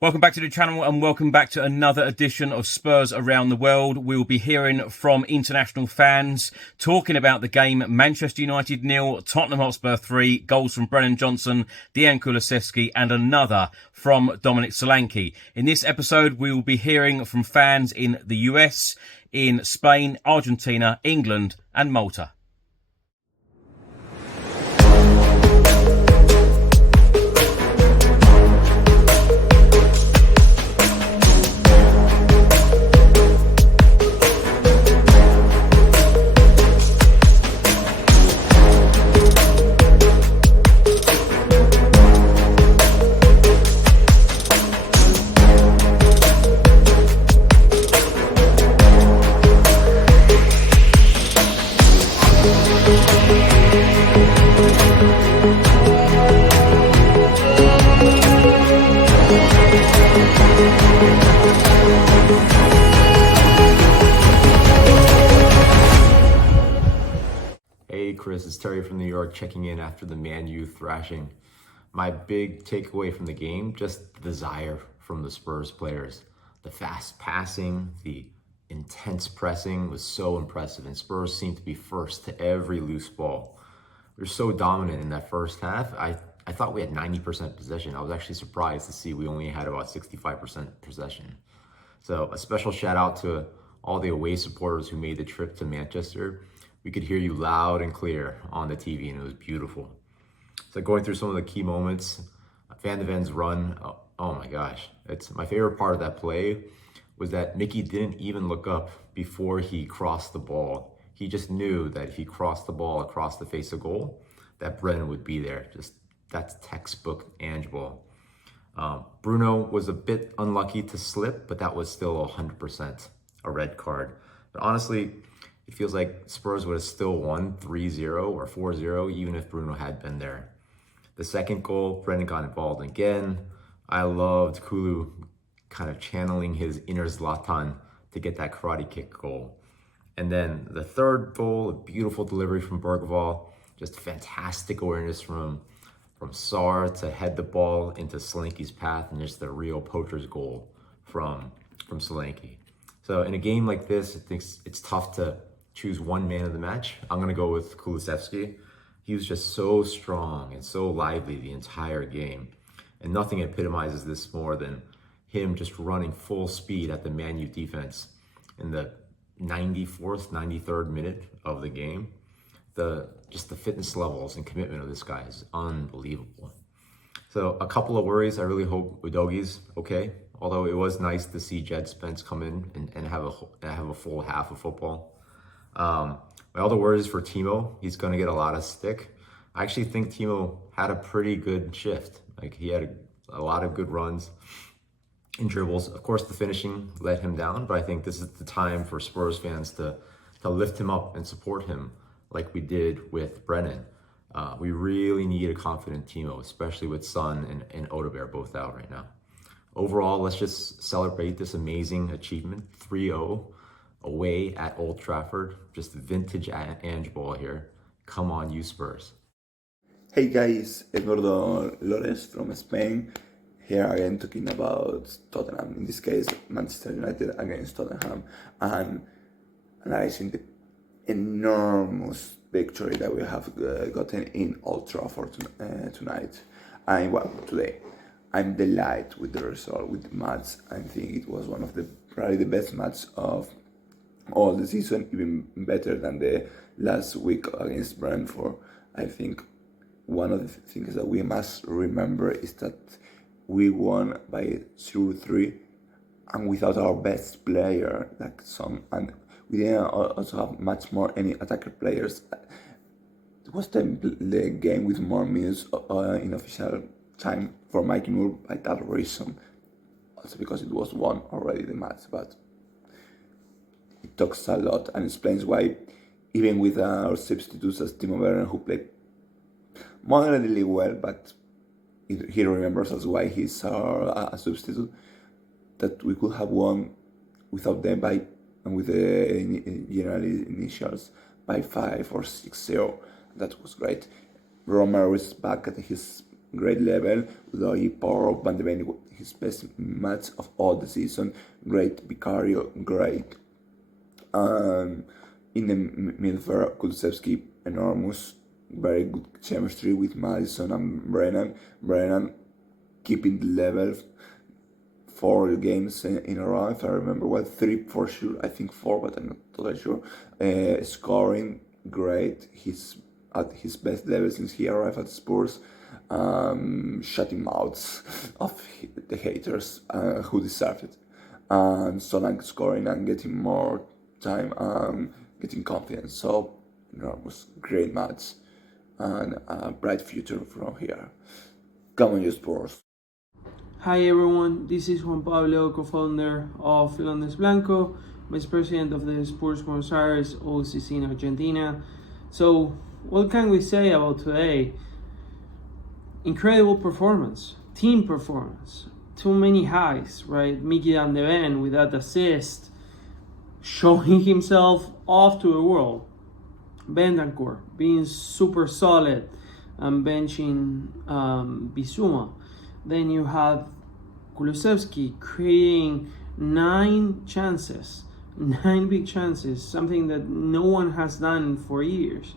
Welcome back to the channel and welcome back to another edition of Spurs Around the World. We will be hearing from international fans talking about the game. Manchester United 0, Tottenham Hotspur 3, goals from Brennan Johnson, Dejan Kulusevski and another from Dominic Solanke. In this episode, we will be hearing from fans in the US, in Spain, Argentina, England and Malta. Chris, it's Terry from New York checking in after the Man U thrashing. My big takeaway from the game, just the desire from the Spurs players. The fast passing, the intense pressing was so impressive, and Spurs seemed to be first to every loose ball. We were so dominant in that first half. I thought we had 90% possession. I was actually surprised to see we only had about 65% possession. So a special shout out to all the away supporters who made the trip to Manchester. We could hear you loud and clear on the TV, and it was beautiful. So going through some of the key moments, Van de Ven's run, oh my gosh. It's my favorite part of that play was that Mickey didn't even look up before he crossed the ball. He just knew that if he crossed the ball across the face of goal, that Brennan would be there. Just that's textbook Ange ball. Bruno was a bit unlucky to slip, but that was still 100% a red card. But honestly, it feels like Spurs would have still won 3-0 or 4-0 even if Bruno had been there. The second goal, Brennan got involved again. I loved Kulu kind of channeling his inner Zlatan to get that karate kick goal. And then the third goal, a beautiful delivery from Bergvall, just fantastic awareness from Sarr to head the ball into Solanke's path, and just the real poacher's goal from Solanke. So in a game like this, I think it's tough to choose one man of the match. I'm gonna go with Kulusevski. He was just so strong and so lively the entire game. And nothing epitomizes this more than him just running full speed at the Man U defense in the 94th, 93rd minute of the game. Just the fitness levels and commitment of this guy is unbelievable. So a couple of worries. I really hope Udogi's okay. Although it was nice to see Jed Spence come in and have a full half of football. My other worries for Timo, he's going to get a lot of stick. I actually think Timo had a pretty good shift. Like he had a lot of good runs and dribbles. Of course, the finishing let him down, but I think this is the time for Spurs fans to lift him up and support him like we did with Brennan. We really need a confident Timo, especially with Son and Odegaard both out right now. Overall, let's just celebrate this amazing achievement, 3-0 away at Old Trafford. Just vintage Ange ball here. Come on, you Spurs. Hey guys, Eduardo Londres from Spain. Here again talking about Tottenham, in this case Manchester United against Tottenham, and analyzing the enormous victory that we have gotten in Old Trafford tonight. And well, today. I'm delighted with the result, with the match. I think it was one of probably the best match of all the season, even better than the last week against Brentford. I think one of the things that we must remember is that we won by 0-3 and without our best player, like Son, and we didn't also have much more any attacker players. It was the game with more minutes in official time for Mikey Moore by that reason, also because it was won already the match, but it talks a lot and explains why even with our substitutes as Timo Werner, who played moderately well, but he remembers us why he's a substitute, that we could have won without them by, and with the general initials, by 5 or 6-0. That was great. Romero is back at his great level. Udogi, poor, Van de Ven, his best match of all the season. Great, Vicario, great. In the midfield, Kulusevski, enormous, very good chemistry with Madison and Brennan. Brennan keeping the level 4 games in a row, if I remember well, 3 for sure, I think 4, but I'm not totally sure. Scoring, great, he's at his best level since he arrived at Spurs. Shutting mouths of the haters who deserve it. And Solanke scoring and getting more time, getting confidence. So, enormous, great match, and a bright future from here. Come on, you Spurs. Hi everyone, this is Juan Pablo, co-founder of Londres Blanco, vice president of the Spurs Buenos Aires OCC in Argentina. So, what can we say about today? Incredible performance, team performance, too many highs, right? Mickey Van de Ven with that assist, showing himself off to the world. Bentancur being super solid and benching Bissouma. Then you have Kulusevski creating 9 big chances, something that no one has done for years.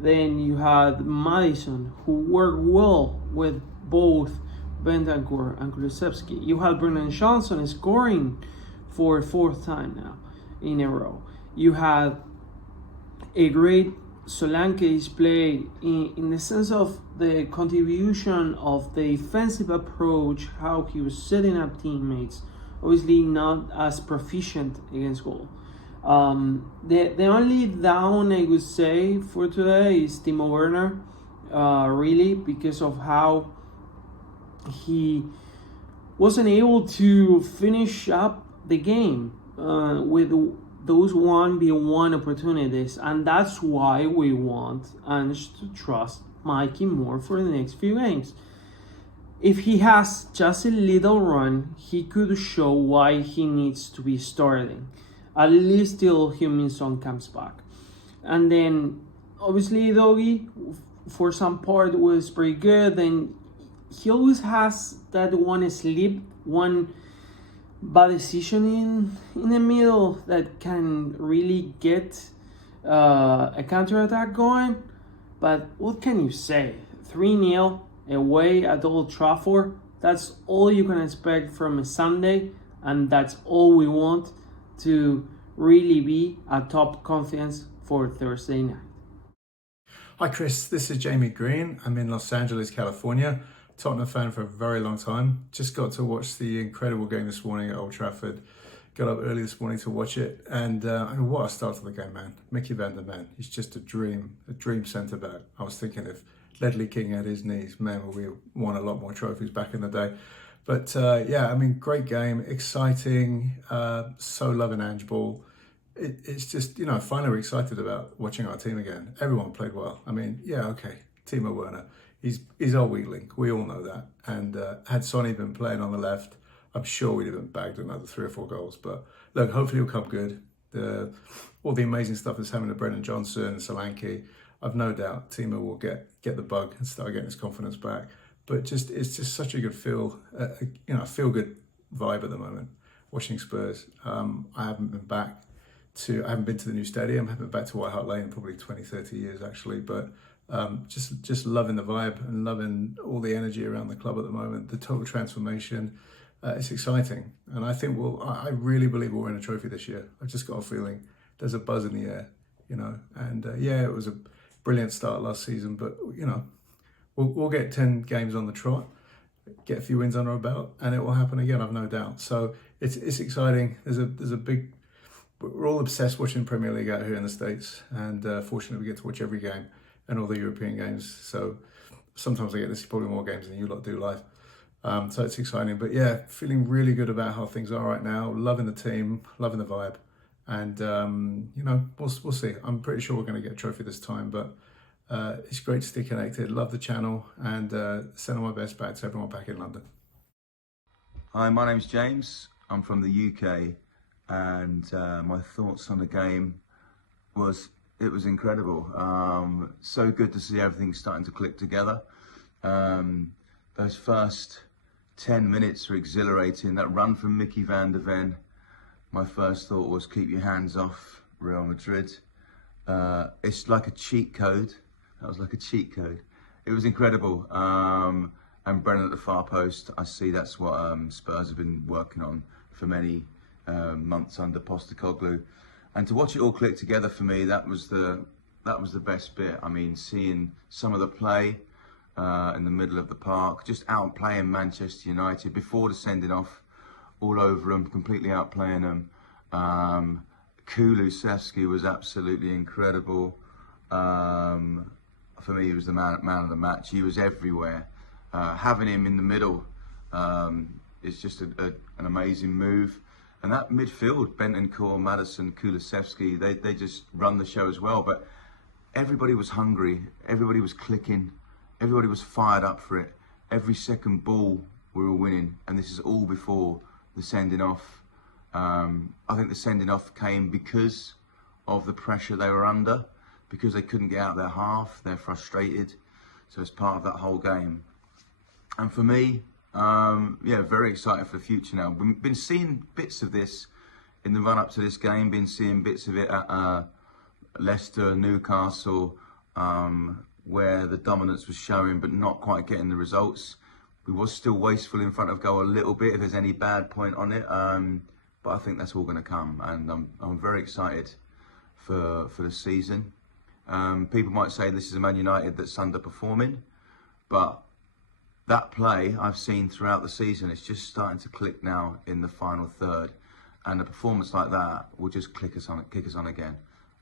Then you had Madison, who worked well with both Bentancur and Kulusevski. You had Brennan Johnson scoring for a 4th time now in a row. You had a great Solanke's play in the sense of the contribution of the defensive approach, how he was setting up teammates, obviously not as proficient against goal. The only down I would say for today is Timo Werner, really, because of how he wasn't able to finish up the game with those 1v1 opportunities, and that's why we want Ange to trust Mikey more for the next few games. If he has just a little run, he could show why he needs to be starting, at least till Heung-min Son comes back. And then obviously Doggy for some part was pretty good. Then he always has that one slip, one bad decision in the middle that can really get a counter-attack going. But what can you say? 3-0 away at Old Trafford. That's all you can expect from a Sunday, and that's all we want to really be at top confidence for Thursday night. Hi Chris, this is Jamie Green. I'm in Los Angeles, California. Tottenham fan for a very long time. Just got to watch the incredible game this morning at Old Trafford. Got up early this morning to watch it, and what a start to the game, man. Mickey Van de Ven, he's just a dream centre-back. I was thinking if Ledley King had his knees, man, we won a lot more trophies back in the day. But yeah, I mean, great game, exciting, so loving Ange ball. It's just, you know, finally we're excited about watching our team again. Everyone played well. I mean, yeah, okay, Timo Werner, he's our weak link. We all know that. And had Sonny been playing on the left, I'm sure we'd have bagged another 3 or 4 goals. But look, hopefully it'll come good. All the amazing stuff that's happening to Brennan Johnson and Solanke, I've no doubt Timo will get the bug and start getting his confidence back. But it's just such a good feel good vibe at the moment. Watching Spurs, I haven't been to the new stadium. I haven't been back to White Hart Lane in probably 20, 30 years actually. But just loving the vibe and loving all the energy around the club at the moment. The total transformation, it's exciting, and I think I really believe we'll win a trophy this year. I've just got a feeling there's a buzz in the air, you know. And yeah, it was a brilliant start last season, but you know, we'll get 10 games on the trot, get a few wins under our belt, and it will happen again, I've no doubt. So it's exciting. There's a big. We're all obsessed watching Premier League out here in the States, and fortunately we get to watch every game and all the European games. So sometimes I get to see probably more games than you lot do live. So it's exciting, but yeah, feeling really good about how things are right now. Loving the team, loving the vibe, and you know, we'll see. I'm pretty sure we're going to get a trophy this time, but it's great to stay connected. Love the channel, and send all my best back to everyone back in London. Hi, my name's James. I'm from the UK, and my thoughts on the game was incredible. So good to see everything starting to click together. those first 10 minutes were exhilarating. That run from Mickey van der Ven, my first thought was keep your hands off Real Madrid. It's like a cheat code. That was like a cheat code. It was incredible. And Brennan at the far post, I see that's what Spurs have been working on for many months under Postecoglou. And to watch it all click together for me, that was the best bit. I mean, seeing some of the play in the middle of the park, just outplaying Manchester United before the sending off, all over them, completely outplaying them. Kulusevski was absolutely incredible. For me, he was the man of the match. He was everywhere. Having him in the middle is just an amazing move. And that midfield, Bentancur, Maddison, Kulusevski, they just run the show as well. But everybody was hungry. Everybody was clicking. Everybody was fired up for it. Every second ball we were winning. And this is all before the sending off. I think the sending off came because of the pressure they were under, because they couldn't get out their half. They're frustrated. So it's part of that whole game. And for me, yeah, very excited for the future now. We've been seeing bits of this in the run up to this game, been seeing bits of it at Leicester, Newcastle, where the dominance was showing but not quite getting the results. We was still wasteful in front of goal a little bit if there's any bad point on it, but I think that's all going to come, and I'm very excited for the season. People might say this is a Man United that's underperforming, but that play I've seen throughout the season, it's just starting to click now in the final third, and a performance like that will just kick us on again.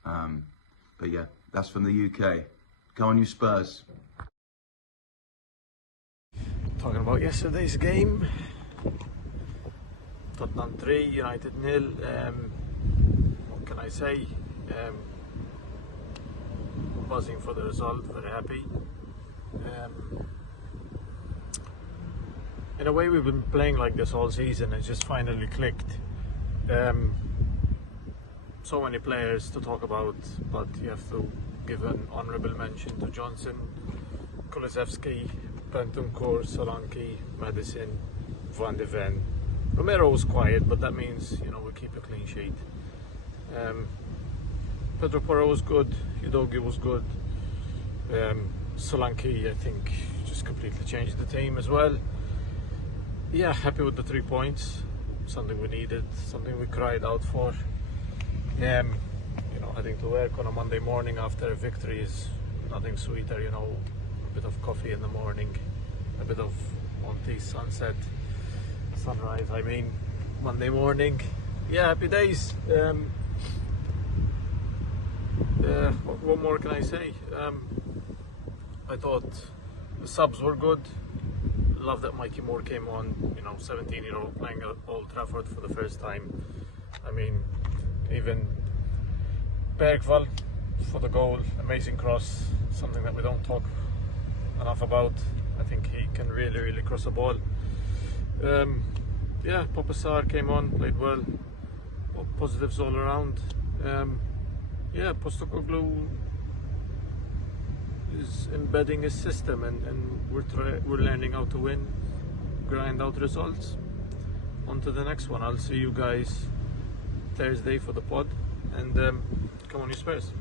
But yeah, that's from the UK. Go on, you Spurs. Talking about yesterday's game, Tottenham 3, United 0. What can I say? Buzzing for the result, very happy. In a way, we've been playing like this all season. It just finally clicked. So many players to talk about, but you have to give an honourable mention to Johnson, Kulusevski, Bentancur, Solanke, Maddison, Van de Ven. Romero was quiet, but that means, you know, we keep a clean sheet. Pedro Porro was good, Udogie was good. Solanke, I think, just completely changed the team as well. Yeah, happy with the 3 points. Something we needed, something we cried out for. You know, heading to work on a Monday morning after a victory is nothing sweeter, you know. A bit of coffee in the morning, a bit of Monty sunrise, I mean, Monday morning. Yeah, happy days. What more can I say? I thought the subs were good. Love that Mikey Moore came on, you know, 17-year-old playing at Old Trafford for the first time. I mean, even Bergvall for the goal, amazing cross, something that we don't talk enough about. I think he can really cross the ball. Yeah, Popasar came on, played well. Positives all around. Yeah, Postecoglou is embedding his system, and we're learning how to win, grind out results. On to the next one. I'll see you guys Thursday for the pod, and come on, you Spurs.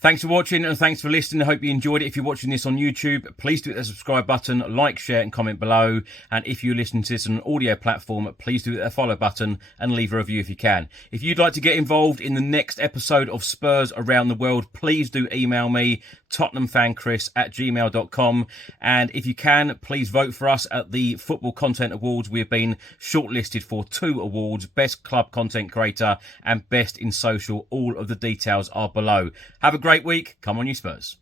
Thanks for watching and thanks for listening. I hope you enjoyed it. If you're watching this on YouTube, please do hit the subscribe button, like, share and comment below. And if you're listening to this on an audio platform, please do hit the follow button and leave a review if you can. If you'd like to get involved in the next episode of Spurs Around the World, please do email me, tottenhamfanchris@gmail.com. And if you can, please vote for us at the Football Content Awards. We have been shortlisted for 2 awards, Best Club Content Creator and Best in Social. All of the details are below. Have a great week. Come on, you Spurs.